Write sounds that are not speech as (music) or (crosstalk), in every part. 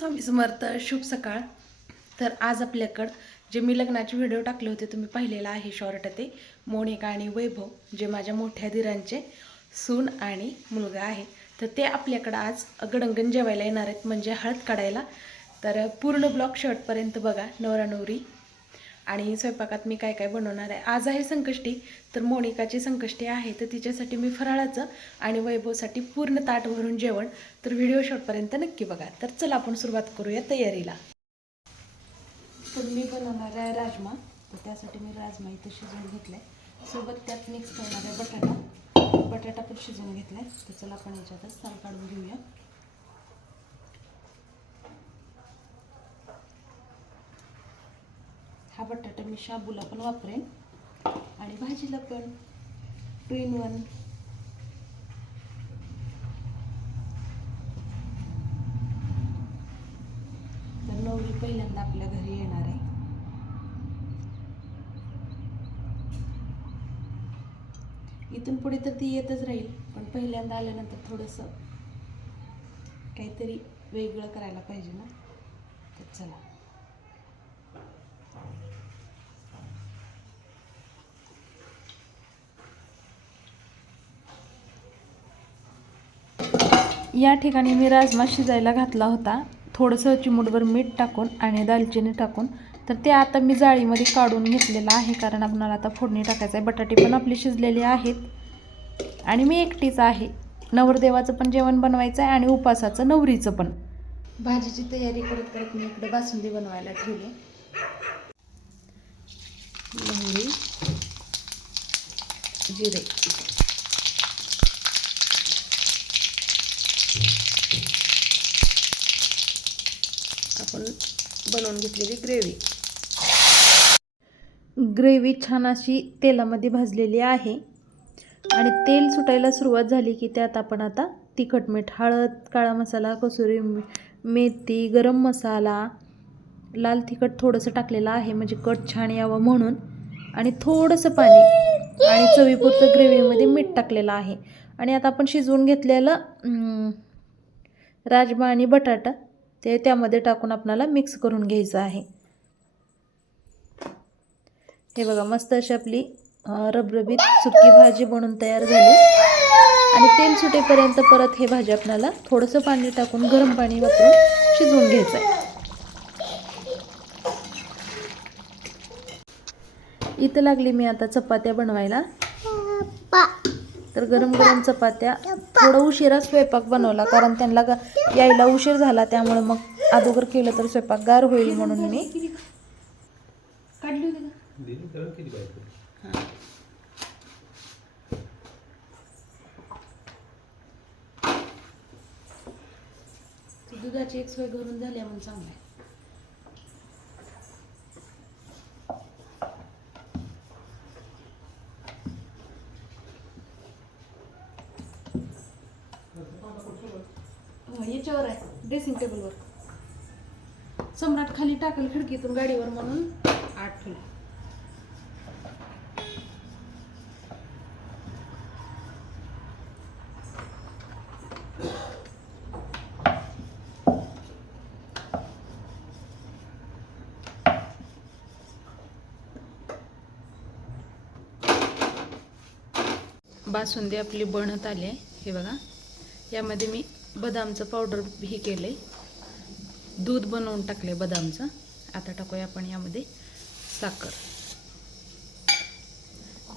स्वामी समर्थ शुभ सकाळ. तर आज आपल्याकडं जे मी लग्नाचे व्हिडिओ टाकले होते तुम्ही पाहिलेला आहे शॉर्ट ते मोनिका आणि वैभव जे माझ्या मोठ्या दिरांचे सून आणि मुलगा आहे. तर ते आपल्याकडं आज गडंगण जेवायला येणार आहेत म्हणजे हळद काढायला. तर पूर्ण ब्लॉक शर्टपर्यंत बघा नवरा नवरी आणि स्वयंपाकात मी काय काय बनवणार आहे? आज आहे संकष्टी तर मोनिकाची संकष्टी आहे तर तिच्यासाठी मी फराळाचं आणि वैभवसाठी पूर्ण ताट भरून जेवण. तर व्हिडिओ शॉटपर्यंत नक्की बघा. तर चला आपण सुरुवात करूया तयारीला. तर मी बनवणार आहे राजमा. तर त्यासाठी मी राजमा इथं शिजवून घेतला आहे सोबत त्यात मिक्स करणार आहे बटाटा. बटाटा पण शिजवून घेतला आहे तर चला आपण याच्यातच साल काढून घेऊया. बटाटा मी शाबूला पण वापरेन. आणि भाजीला पण. टू इन वन तर नवरी पहिल्यांदा आपल्या घरी येणार आहे. इथून पुढे तर ती येतच राहील पण पहिल्यांदा आल्यानंतर थोडंसं काहीतरी वेगळं करायला पाहिजे ना? तर चला. या ठिकाणी मी राजमा शिजायला घातला होता. थोडंसं चिमूटभर मीठ टाकून आणि दालचिनी टाकून. तर ते आता मी जाळीमध्ये काढून घेतलेलं आहे कारण आपणाला आता फोडणी टाकायचं आहे. बटाटे पण आपली शिजलेले आहेत. आणि मी एकटीच आहे. नवरदेवाचं पण जेवण बनवायचं आहे आणि उपासाचं नवरीचं पण. भाजीची तयारी करत करत मी इकडे बासुंदी बनवायला ठेवली. नवरी जिरे. आपण बनवून घेतलेली ग्रेव्ही. ग्रेव्ही छान अशी तेलामध्ये भाजलेली आहे. आणि तेल सुटायला सुरुवात झाली की त्यात आपण आता तिखट मीठ हळद काळा मसाला कसुरी मेथी गरम मसाला लाल तिखट थोडंसं टाकलेलं आहे. म्हणजे कट छान यावं म्हणून. आणि थोडंसं पाणी आणि चवीपुरतं ग्रेव्हीमध्ये मीठ टाकलेलं आहे. आणि आता आपण शिजवून घेतलेलं राजमा आणि बटाटा ते त्यामध्ये टाकून आपणाला मिक्स करून घ्यायचं आहे. हे बघा मस्त अशी आपली रबरबीत सुकी भाजी बनून तयार झाली. आणि तेल सुटेपर्यंत परत हे भाजी आपल्याला थोडंसं पाणी टाकून गरम पाणी वापरून शिजवून घ्यायचं आहे. इथं लागली मी आता चपात्या बनवायला. तर गरम गरम चपात्या थोडं उशिरा स्वयंपाक बनवला कारण त्यांना गा- यायला उशीर झाला त्यामुळे मग अगोदर केलं तर स्वयंपाक गार होईल म्हणून मी दुधाची एक सोय करून झाली म्हणून चांगलं आहे. हो, आहे. ड्रेसिंग टेबलवर सम्राट खाली टाकल खिडकीतून गाडीवर म्हणून आठ ठेवला बासुंदी आपली बनत आली आहे. हे बघा. यामध्ये मी बदामचं पावडर हे केलं आहे दूध बनवून टाकलं आहे बदामचं. आता टाकूया आपण यामध्ये साखर.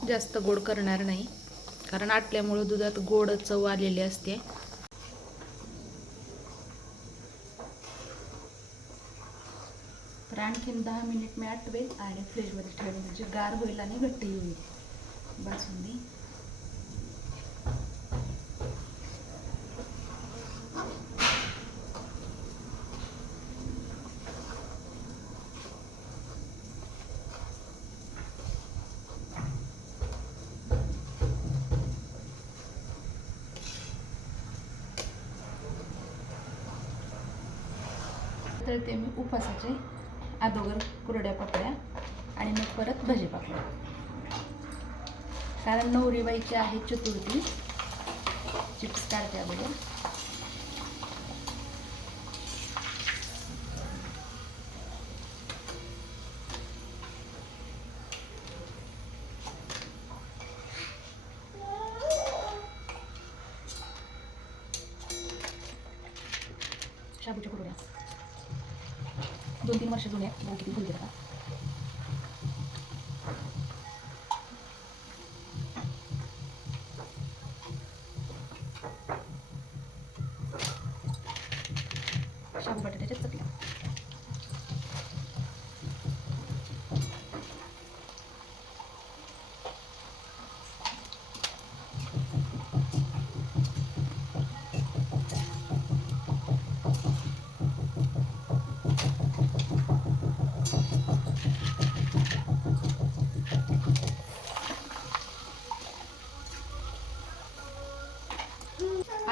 जास्त गोड करणार नाही कारण आटल्यामुळं दुधात गोड चव आलेली असते. तर आणखीन दहा मिनिट मी आटवेल आणि फ्रीजमध्ये ठेवेल म्हणजे गार होईल आणि घट्ट होईल बासुंदी. तर ते मी उपासाचे अदोगर कुरड्या पापड्या आणि मग परत भजी पापड्या कारण नवरीबाईची आहे चतुर्थी. चिप्स काढते अगोदर. दोन तीन वर्ष जुन्या बघू किती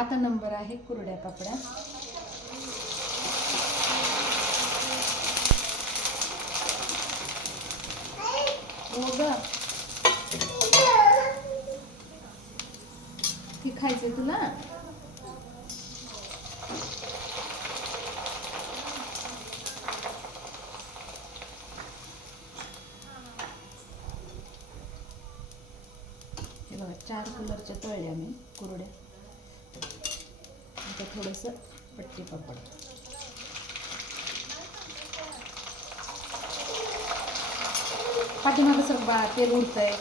आता नंबर आहे कुरड्या पापड्या हो ती खायचे तुला? हे बघा चार कलरच्या तळल्या मी कुरड्या. आता थोडंसं पट्टी पापड. पाठीमागं सगळं बा तेल उडतंय.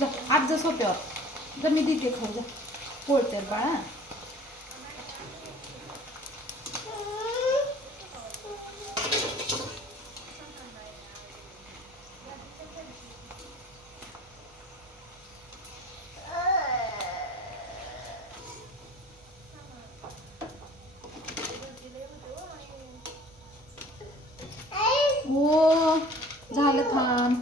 जा आज जा सोप्यावर. जा मी देते खाऊ जा. पोळतेल बाळा हो झालं थांब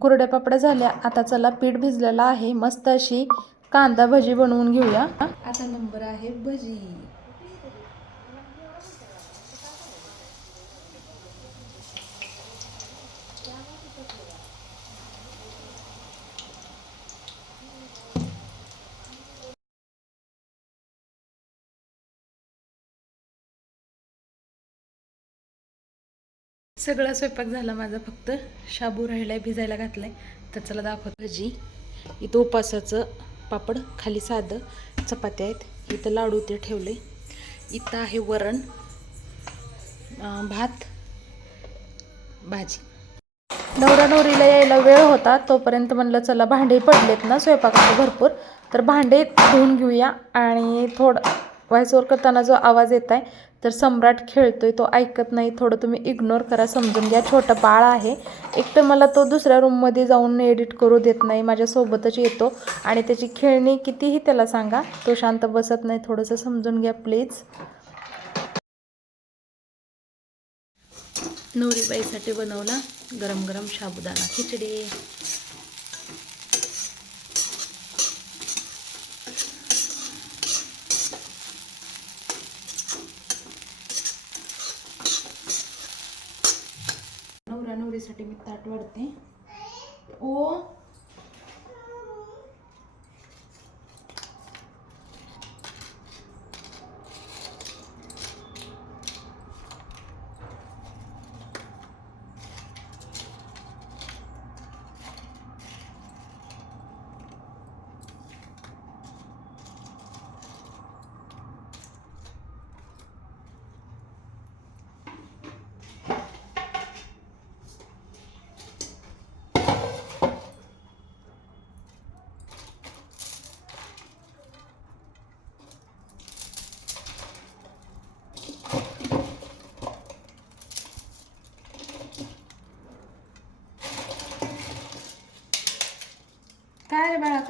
कुरड्या पापड्या झाल्या. आता चला पीठ भिजलेलं आहे. मस्त अशी कांदा भजी बनवून घेऊया. आता नंबर आहे भजी. सगळा स्वयंपाक झाला माझा फक्त. शाबू राहिलाय भिजायला घातलाय. तर चला दाखवत. भजी. इथं उपासाचं पापड खाली साधं चपात्या आहेत. इथं लाडू ते ठेवले इथं आहे वरण भात भाजी. नवरा नवरीला यायला वेळ होता. तोपर्यंत म्हणलं चला भांडे पडलेत ना स्वयंपाकाचे भरपूर. तर भांडे धुवून घेऊया. आणि थोडं व्हायसवर करताना जो आवाज येत आहे तर सम्राट खेळतोय तो ऐकत नाही थोडं तुम्ही इग्नोर करा समजून घ्या. छोटं बाळ आहे. एक तर मला तो दुसऱ्या रूममध्ये जाऊन एडिट करू देत नाही माझ्यासोबतच येतो. आणि त्याची खेळणी कितीही त्याला सांगा तो शांत बसत नाही थोडंसं समजून घ्या प्लीज नवरीबाईसाठी बनवला गरम गरम साबुदाणा खिचडी. नवरा मी ताट वाढते. ओ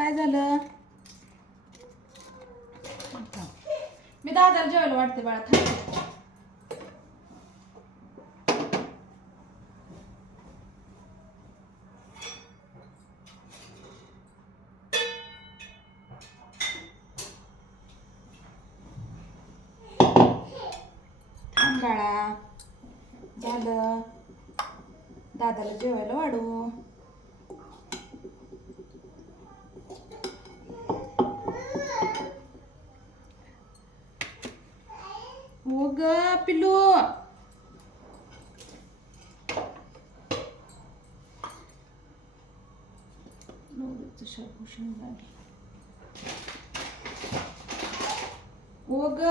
काय झालं? मी दादाला जेवायला वाटते बाळा थांब. थांब बाळा. झालं. दादाला जेवायला वाढू हो ग पिलू नवऱ्याचं ग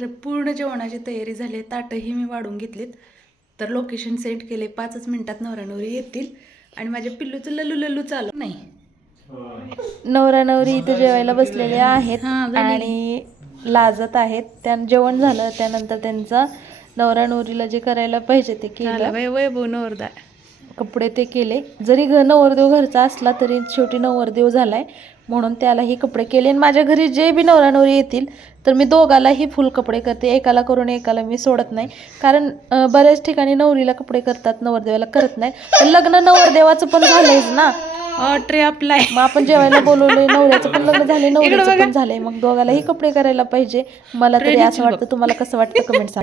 तर पूर्ण जेवणाची तयारी झाली आहे. ताटंही मी वाढून घेतलीत. तर लोकेशन सेट केले. पाचच मिनिटात नवरा नवरी येतील. आणि माझ्या पिल्लूचं लल्लू लल्लू चालू. नाही. नवरा नवरी इथे जेवायला बसलेले आहेत. आणि लाजत आहेत. त्या जेवण झालं. त्यानंतर त्यांचा नवरा नवरीला जे करायला पाहिजे ते केलं. बाय वैभव नवरदा कपडे ते केले. जरी घ नवरदेव घरचा असला तरी शेवटी नवरदेव झालाय. म्हणून त्यालाही कपडे केले. आणि माझ्या घरी जे बी नवरा नवरी येतील तर मी दोघालाही फुल कपडे करते. एकाला करून एकाला मी सोडत नाही. कारण बऱ्याच ठिकाणी नवरीला कपडे करतात नवरदेवाला करत नाही पण लग्न नवरदेवाचं पण झालंयच ना. ऑर्डर अप्लाय मग आपण जेवायला बोलवलंय नवऱ्याचं पण लग्न झालंय (laughs) नवऱ्याचं पण झालंय. मग दोघालाही कपडे करायला पाहिजे. मला तरी असं वाटतं. तुम्हाला कसं वाटतं? कमेंट सांग.